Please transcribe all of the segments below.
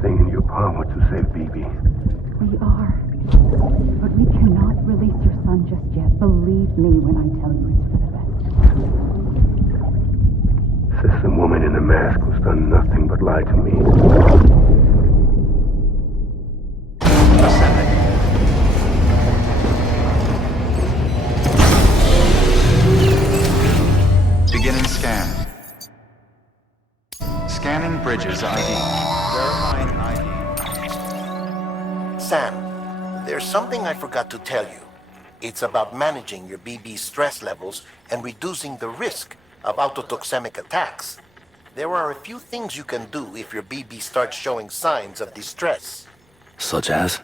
everything in your power to save BB. We are. But we cannot release your son just yet. Believe me when I tell you it's for the best. Says some woman in a mask who's done nothing but lie to me. Beginning scan. Scanning bridges ID. Verifying ID. Sam, there's something I forgot to tell you. It's about managing your BB stress levels and reducing the risk of autotoxemic attacks. There are a few things you can do if your BB starts showing signs of distress. Such as?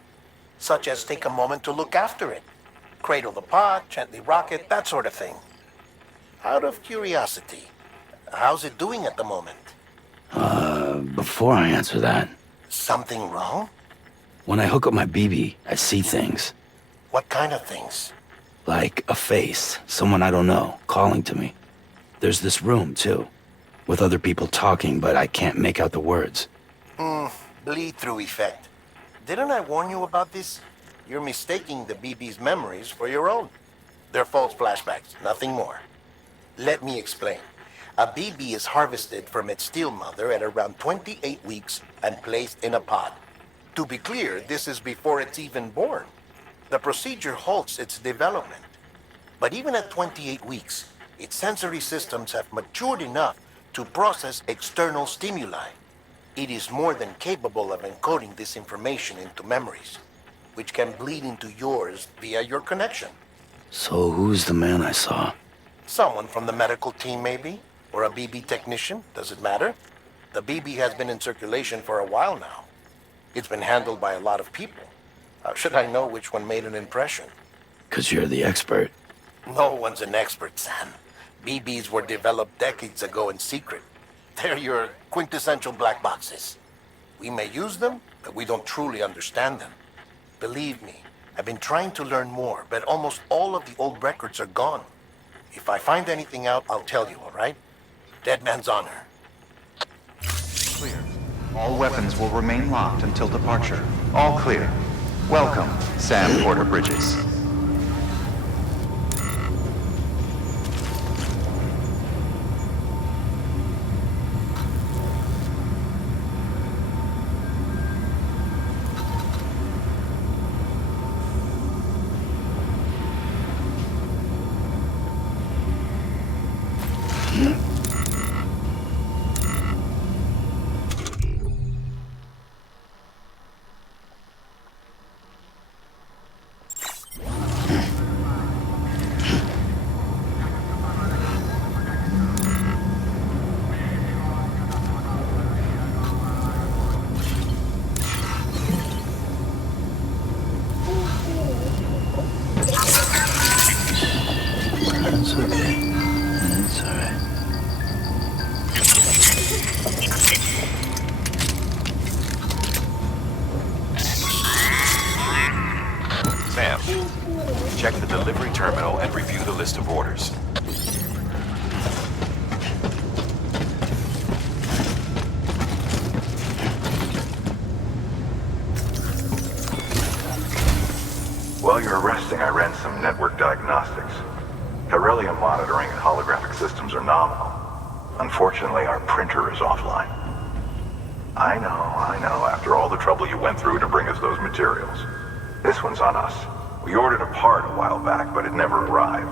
Such as take a moment to look after it. Cradle the pot, gently rock it, that sort of thing. Out of curiosity, how's it doing at the moment? Before I answer that, Something wrong? when I hook up my BB, I see things. What kind of things? Like a face, someone I don't know, calling to me. There's this room, too, with other people talking, but I can't make out the words. Bleed-through effect. Didn't I warn you about this? You're mistaking the BB's memories for your own. They're false flashbacks, nothing more. Let me explain. A BB is harvested from its steel mother at around 28 weeks and placed in a pod. To be clear, this is before it's even born. The procedure halts its development. But even at 28 weeks, its sensory systems have matured enough to process external stimuli. It is more than capable of encoding this information into memories, which can bleed into yours via your connection. So who's the man I saw? Someone from the medical team, maybe? Or a BB technician? Does it matter? The BB has been in circulation for a while now. It's been handled by a lot of people. How should I know which one made an impression? 'Cause you're the expert. No one's an expert, Sam. BBs were developed decades ago in secret. They're your quintessential black boxes. We may use them, but we don't truly understand them. Believe me, I've been trying to learn more, but almost all of the old records are gone. If I find anything out, I'll tell you, all right? Dead man's honor. Clear. All weapons will remain locked until departure. All clear. Welcome, Sam Porter Bridges. It's okay. It's alright. Sam, check the delivery terminal and review the list of orders. While you're resting, I ran some network diagnostics. Beryllium monitoring and holographic systems are nominal. Unfortunately, our printer is offline. I know, after all the trouble you went through to bring us those materials. This one's on us. We ordered a part a while back, but it never arrived.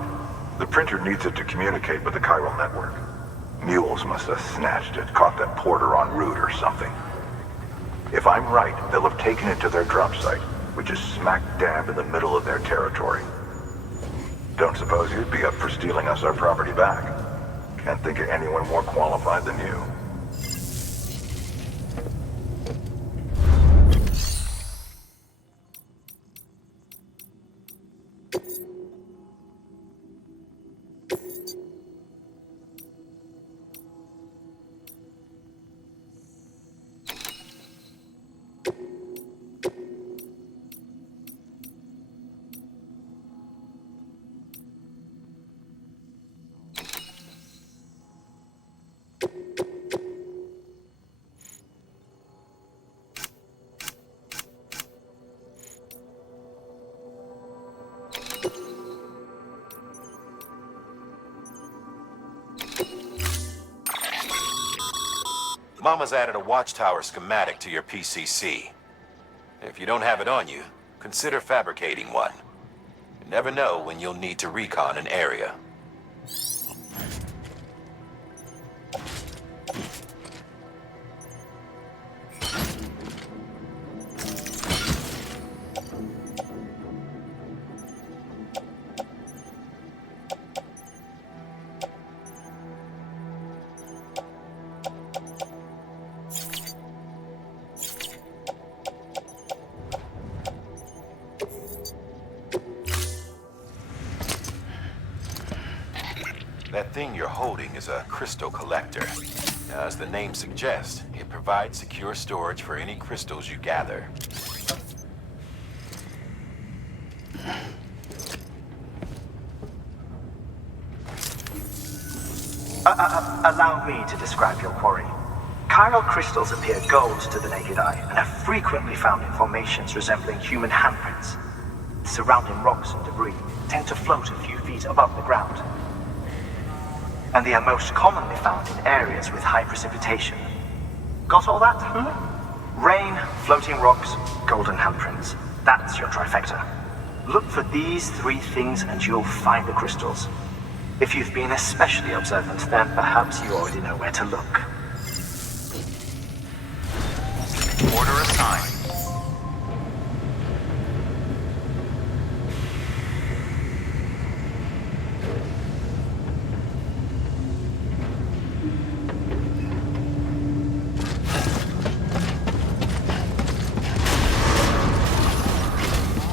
The printer needs it to communicate with the chiral network. Mules must have snatched it, caught that porter en route or something. If I'm right, they'll have taken it to their drop site, which is smack dab in the middle of their territory. Don't suppose you'd be up for stealing us our property back? Can't think of anyone more qualified than you. Mama's added a watchtower schematic to your PCC. If you don't have it on you, consider fabricating one. You never know when you'll need to recon an area. That thing you're holding is a crystal collector. Now, as the name suggests, it provides secure storage for any crystals you gather. Allow me to describe your quarry. Chiral crystals appear gold to the naked eye and are frequently found in formations resembling human handprints. The surrounding rocks and debris tend to float a few feet above the ground. And they are most commonly found in areas with high precipitation. Got all that? Rain, floating rocks, golden handprints. That's your trifecta. Look for these three things and you'll find the crystals. If you've been especially observant, then perhaps you already know where to look. Order assigned.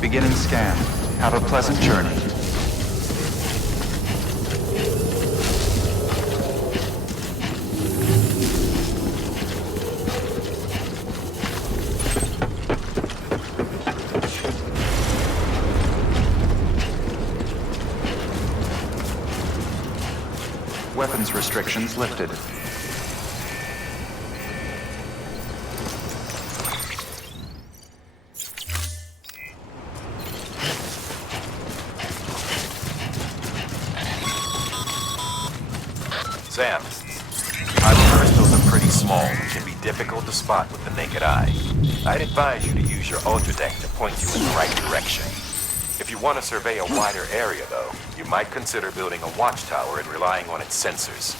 Beginning scan. Have a pleasant journey. Weapons restrictions lifted. Sam, chiral crystals are pretty small and can be difficult to spot with the naked eye. I'd advise you to use your ultra deck to point you in the right direction. If you want to survey a wider area, though, you might consider building a watchtower and relying on its sensors.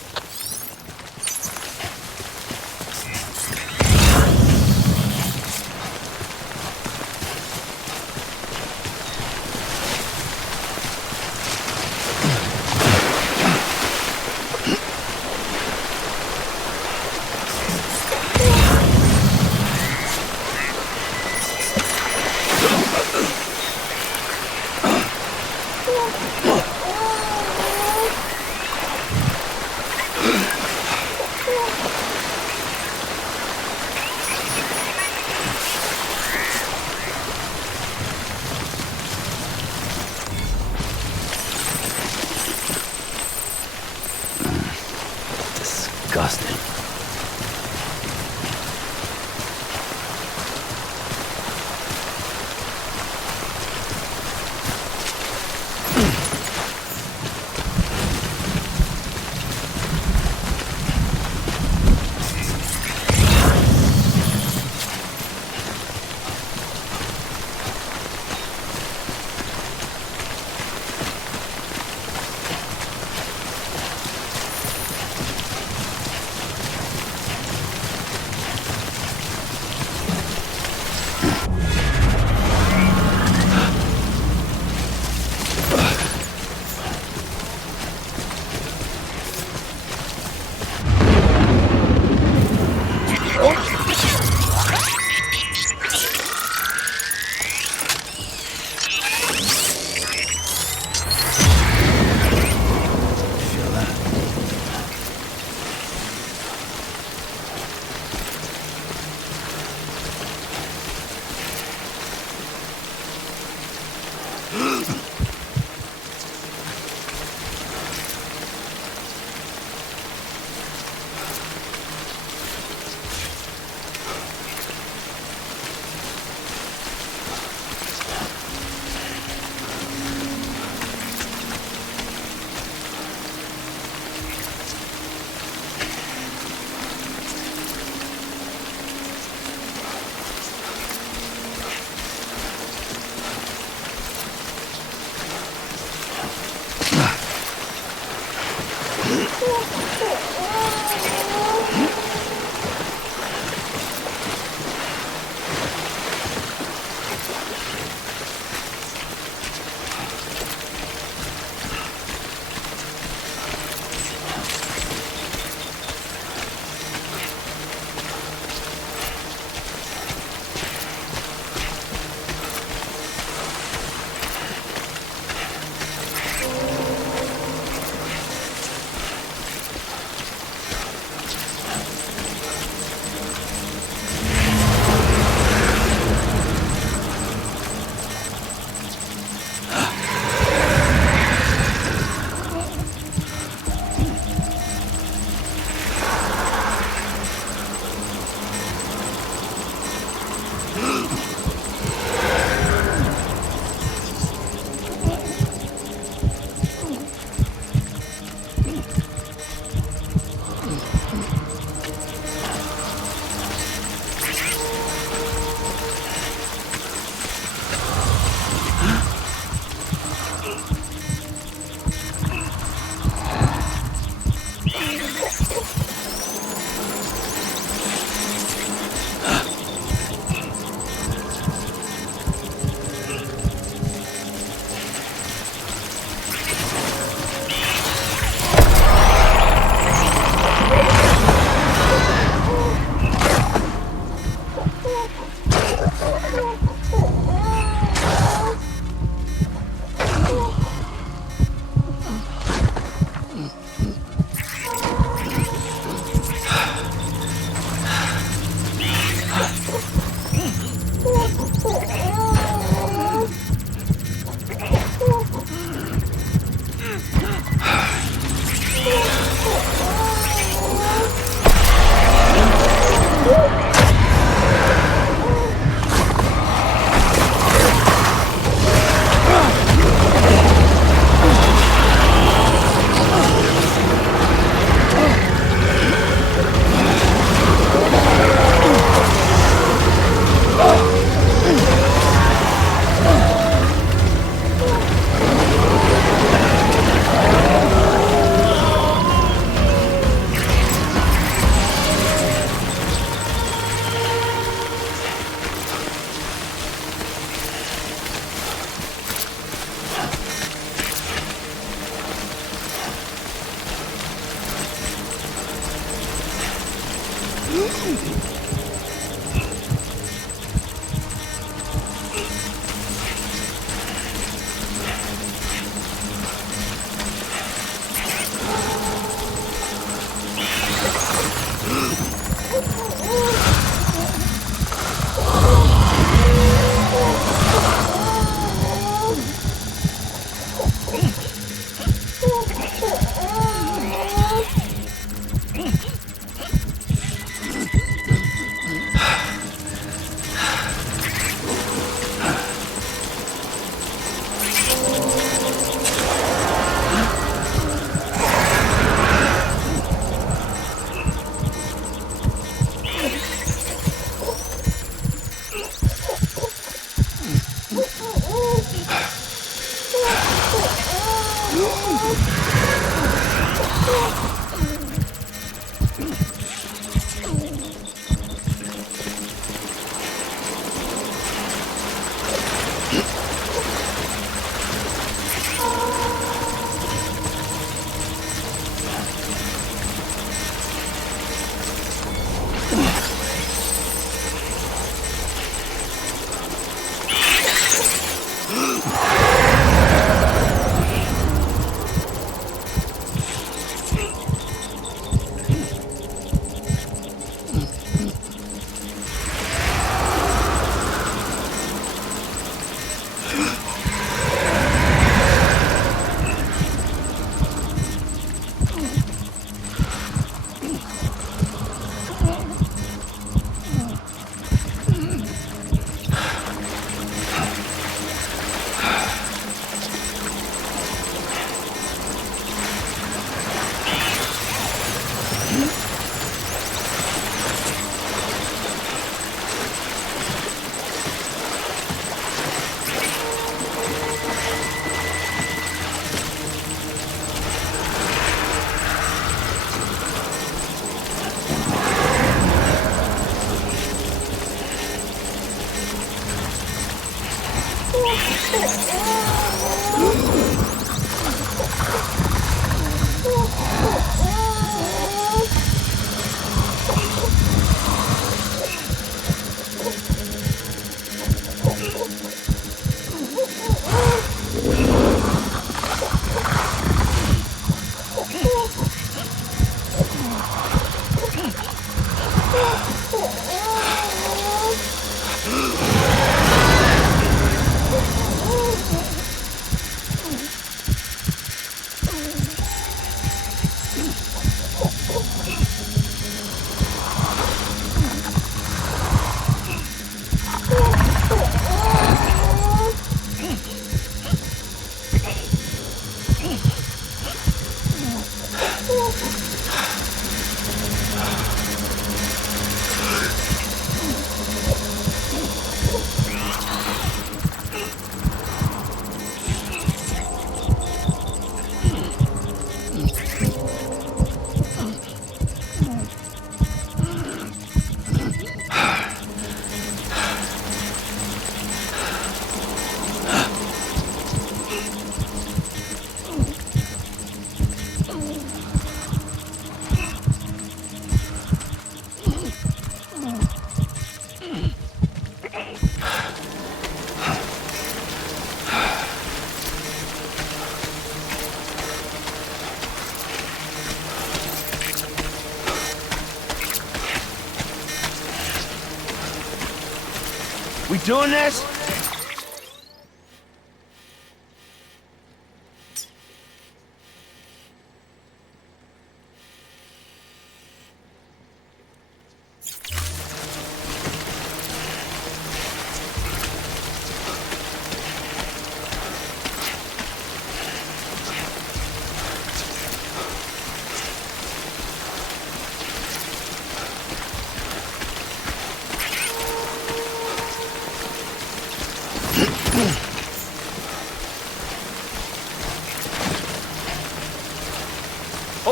doing this?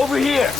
Over here!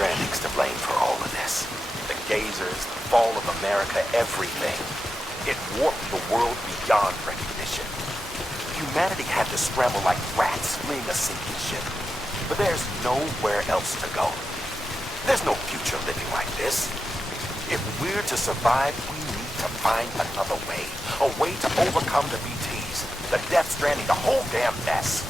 Stranding's to blame for all of this. The gazers, the fall of America, everything. It warped the world beyond recognition. Humanity had to scramble like rats fleeing a sinking ship. But there's nowhere else to go. There's no future living like this. If we're to survive, we need to find another way. A way to overcome the BTs, the Death Stranding, the whole damn mess.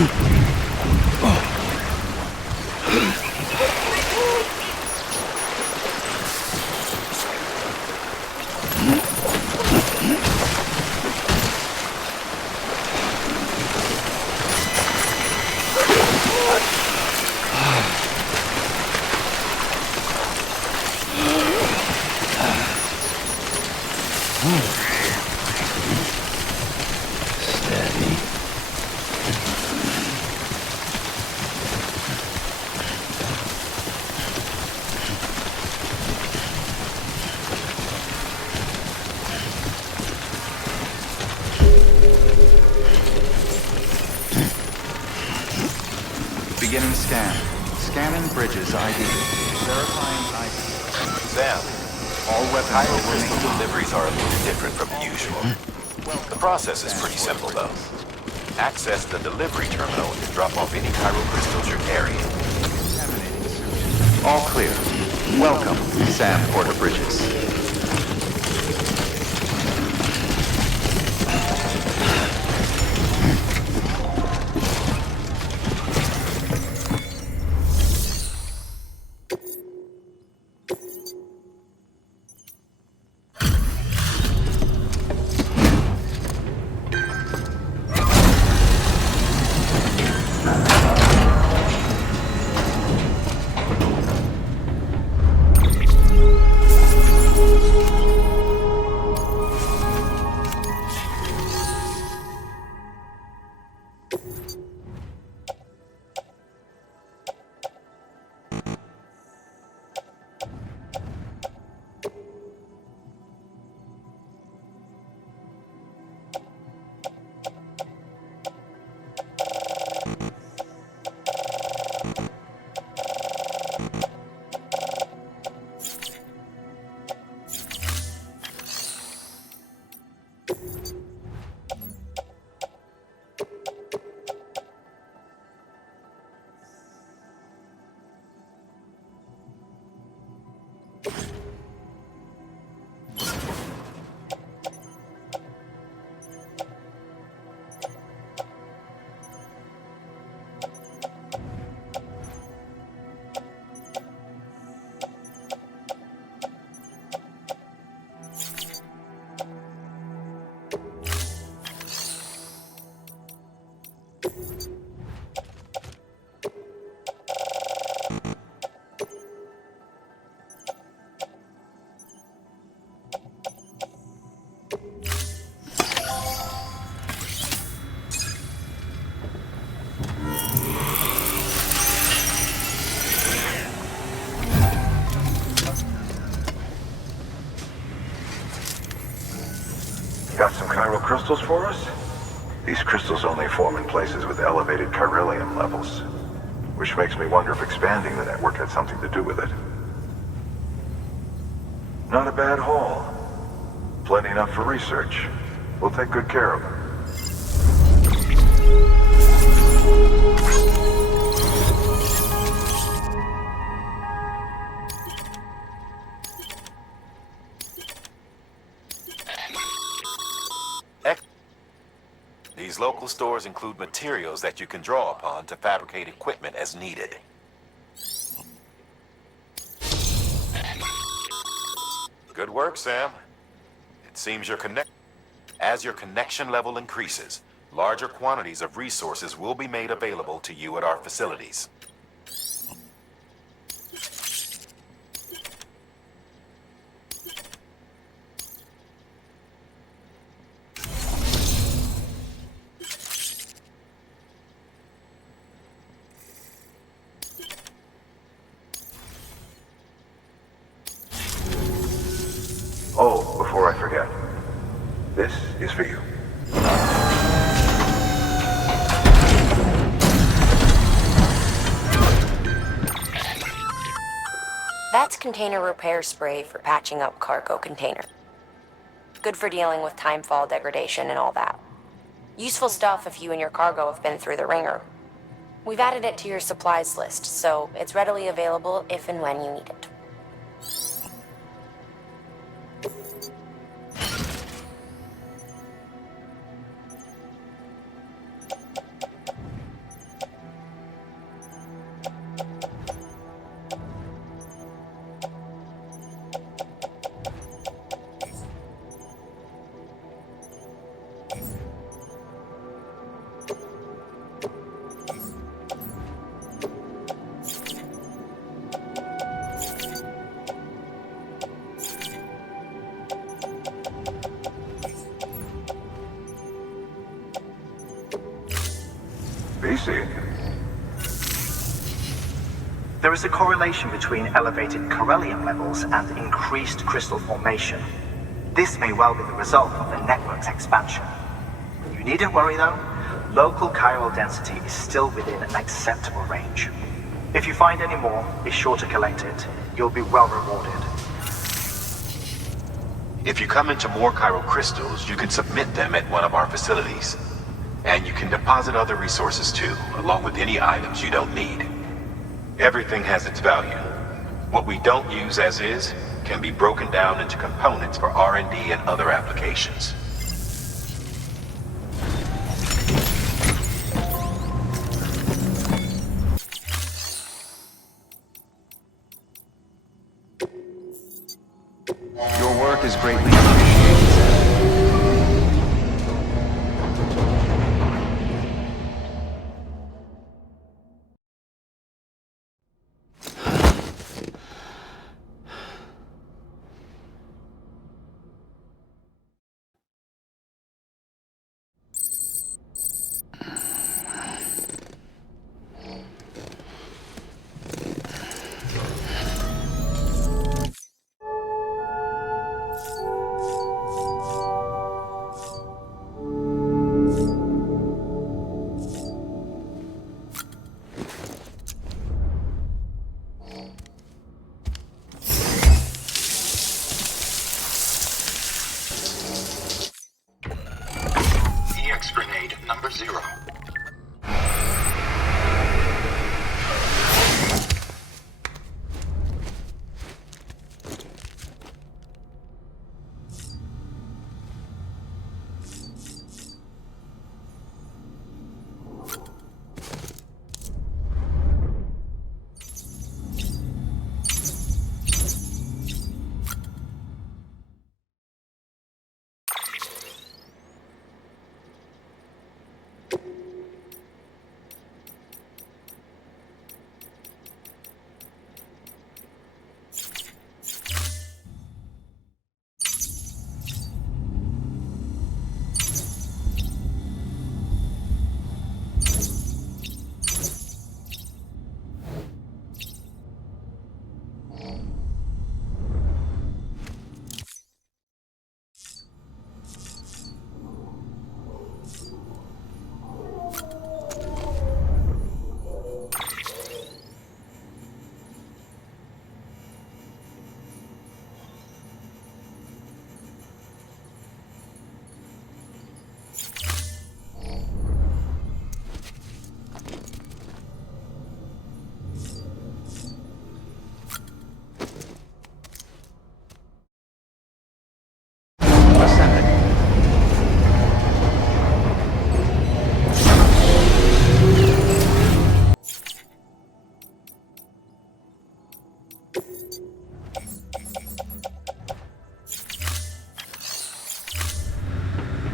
Steady. Beginning scan. Scanning bridges ID. Verifying ID. Sam, All weapons Cairo will crystal remain locked. deliveries are a little different from the usual. The process is pretty simple, though. Access the delivery terminal and drop off any Cairo crystals you're carrying. All clear. Welcome, Sam Porter Bridges. Got some chiral crystals for us? These crystals only form in places with elevated chiralium levels, which makes me wonder if expanding the network had something to do with it. Not a bad haul. Plenty enough for research. We'll take good care of them. These local stores include materials that you can draw upon to fabricate equipment as needed. Good work, Sam. It seems as your connection level increases, larger quantities of resources will be made available to you at our facilities. Oh, before I forget, this is for you. That's container repair spray for patching up cargo container. Good for dealing with timefall degradation and all that. Useful stuff if you and your cargo have been through the ringer. We've added it to your supplies list, so it's readily available if and when you need it. Misi. There is a correlation between elevated Corellium levels and increased crystal formation. This may well be the result of the network's expansion. You needn't worry though. Local chiral density is still within an acceptable range. If you find any more, be sure to collect it. You'll be well rewarded. If you come into more chiral crystals, you can submit them at one of our facilities. And you can deposit other resources too, along with any items you don't need. Everything has its value. What we don't use as is can be broken down into components for R&D and other applications. Your work is greatly appreciated, Sam. EX grenade number 0.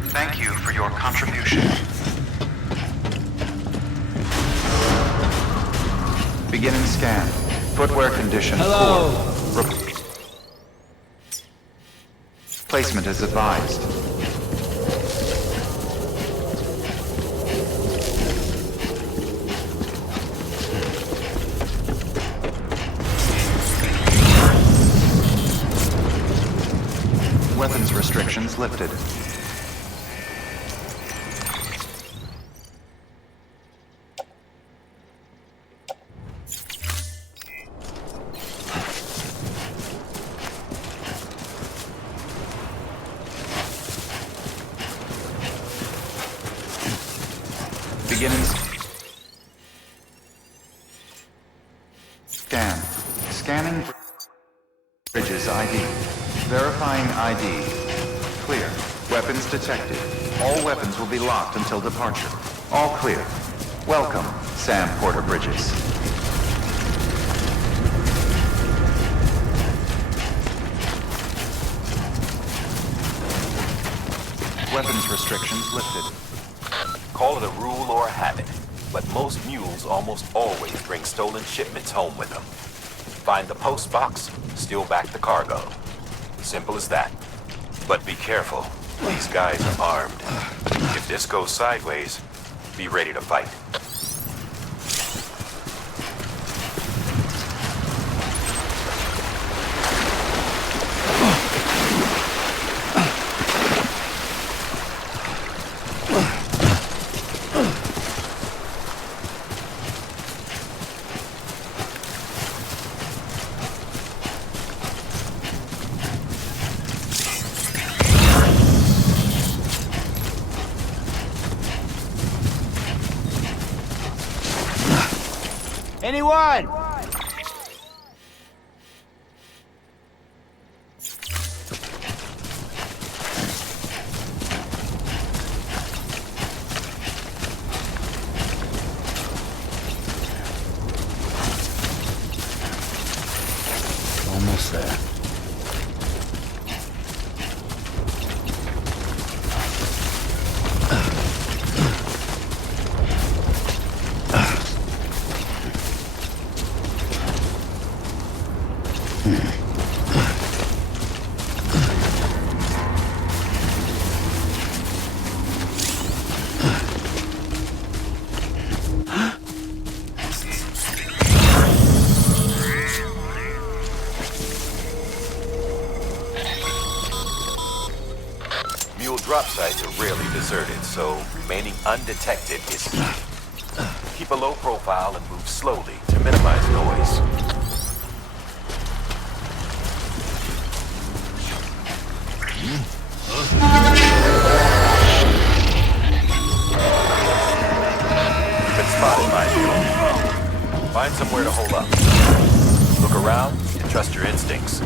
Thank you for your contribution. Beginning scan. Footwear condition. Hello. Poor. Placement is advised. Weapons restrictions lifted. Beginning scan. Scanning bridges ID. Verifying ID. Clear. Weapons detected. All weapons will be locked until departure. All clear. Welcome, Sam Porter Bridges. Weapons restrictions lifted. Call it a rule or a habit, but most mules almost always bring stolen shipments home with them. Find the post box, steal back the cargo. Simple as that. But be careful. These guys are armed. If this goes sideways, be ready to fight. Anyone? Almost there. Drop sites are rarely deserted, so remaining undetected is key. Keep a low profile and move slowly to minimize noise. You've been spotted, mind you. Find somewhere to hold up. Look around and trust your instincts.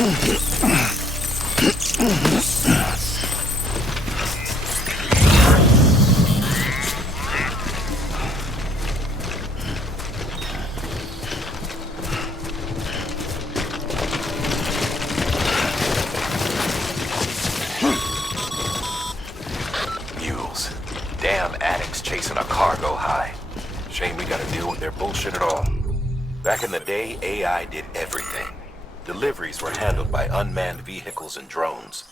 Mules. Damn addicts chasing a cargo high. Shame we gotta deal with their bullshit at all. Back in the day, AI did everything. Deliveries were handled by unmanned vehicles and drones.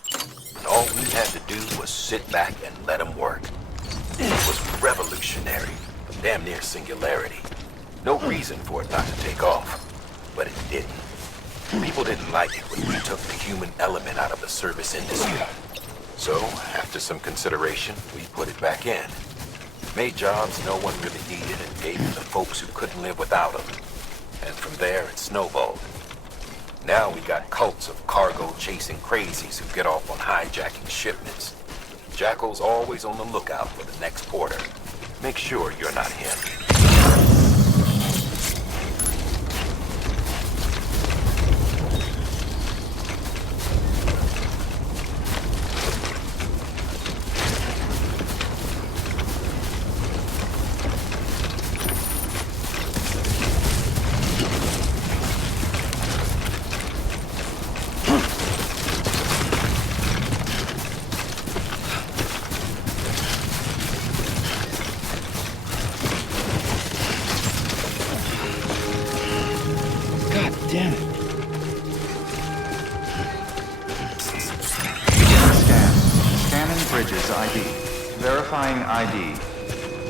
And all we had to do was sit back and let them work. It was revolutionary. Damn near singularity. No reason for it not to take off. But it didn't. People didn't like it when we took the human element out of the service industry. So, after some consideration, we put it back in. Made jobs no one really needed and gave them to folks who couldn't live without them. And from there, it snowballed. Now we got cults of cargo-chasing crazies who get off on hijacking shipments. Jackal's always on the lookout for the next porter. Make sure you're not him. Damn it. Begin scan. Scanning bridges ID. Verifying ID.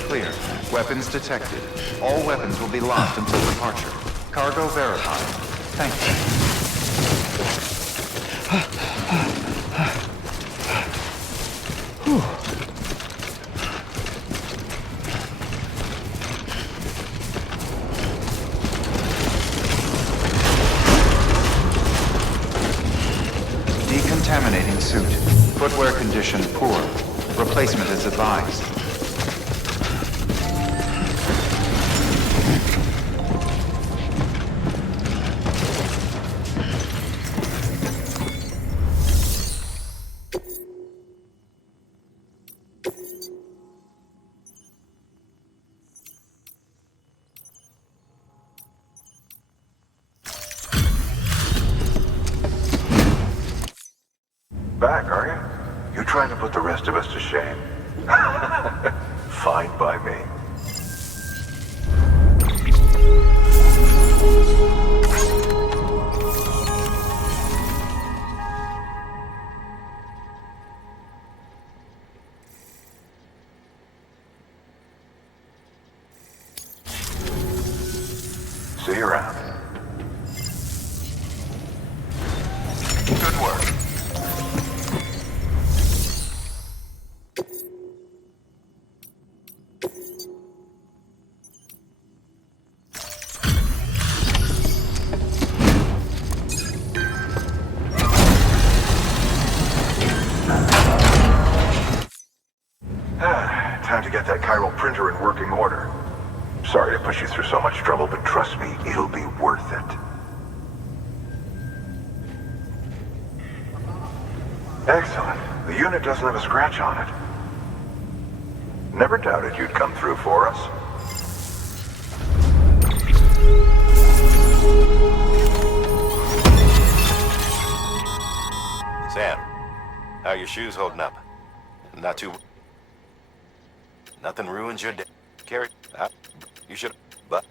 Clear. Weapons detected. All weapons will be locked until departure. Cargo verified. Thank you. Decontaminating suit. Footwear condition poor. Replacement is advised. Back, are you? You trying to put the rest of us to shame? Fine by me. See you around. Good work. Time to get that chiral printer in working order. Sorry to push you through so much trouble, but trust me, it'll be worth it. Excellent. The unit doesn't have a scratch on it. Never doubted you'd come through for us. Sam, how are your shoes holding up? Not too... Nothing ruins your day. Carry... You should... But...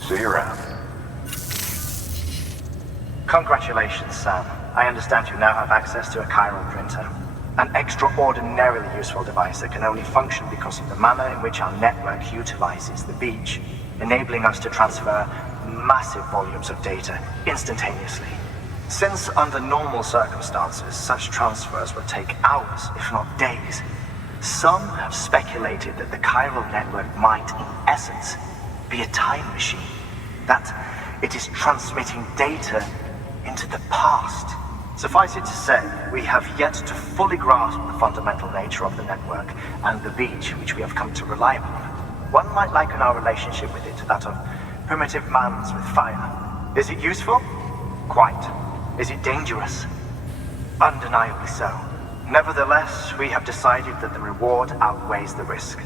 See you around. Congratulations, Sam. I understand you now have access to a chiral printer. An extraordinarily useful device that can only function because of the manner in which our network utilizes the beach, enabling us to transfer massive volumes of data instantaneously. Since under normal circumstances, such transfers would take hours, if not days, some have speculated that the chiral network might, in essence, be a time machine. That it is transmitting data into the past. Suffice it to say, we have yet to fully grasp the fundamental nature of the network and the beach which we have come to rely upon. One might liken our relationship with it to that of primitive mans with fire. Is it useful? Quite. Is it dangerous? Undeniably so. Nevertheless, we have decided that the reward outweighs the risk.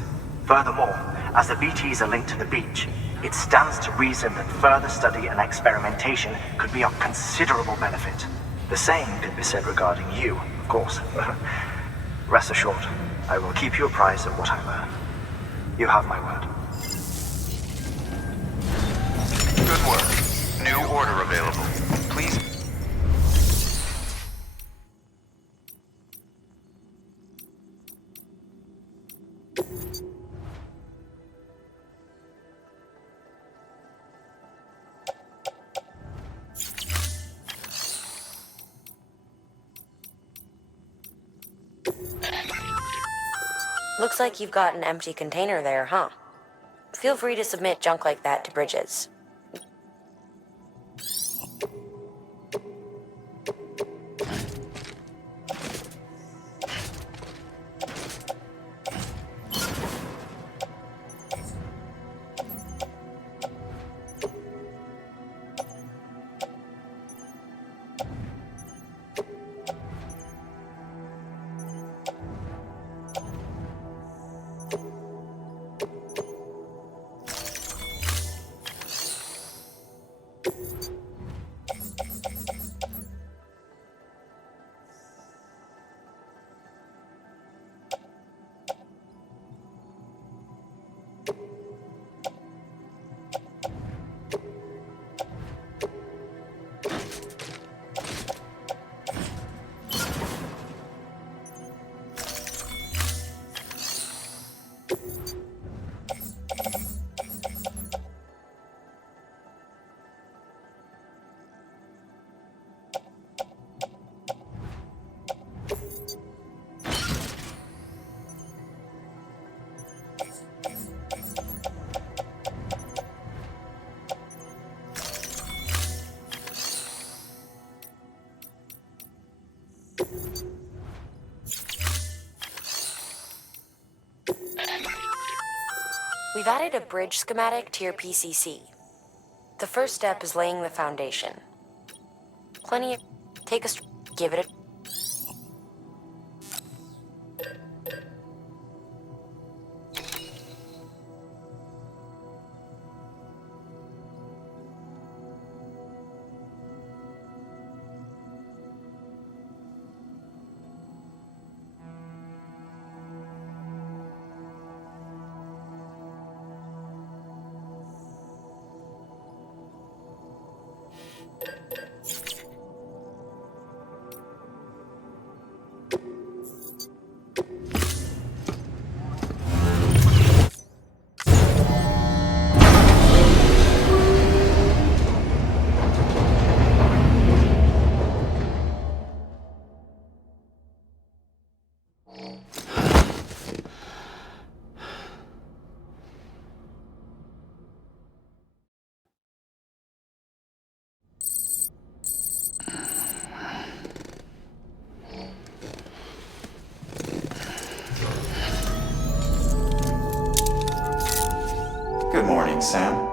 Furthermore, as the BTs are linked to the beach, it stands to reason that further study and experimentation could be of considerable benefit. The same could be said regarding you, of course. Rest assured, I will keep you apprised of what I learn. You have my word. Good work. New order available. Please. Looks like you've got an empty container there, huh? Feel free to submit junk like that to Bridges. We've added a bridge schematic to your PCC. The first step is laying the foundation. Plenty of... give it a... Good morning, Sam.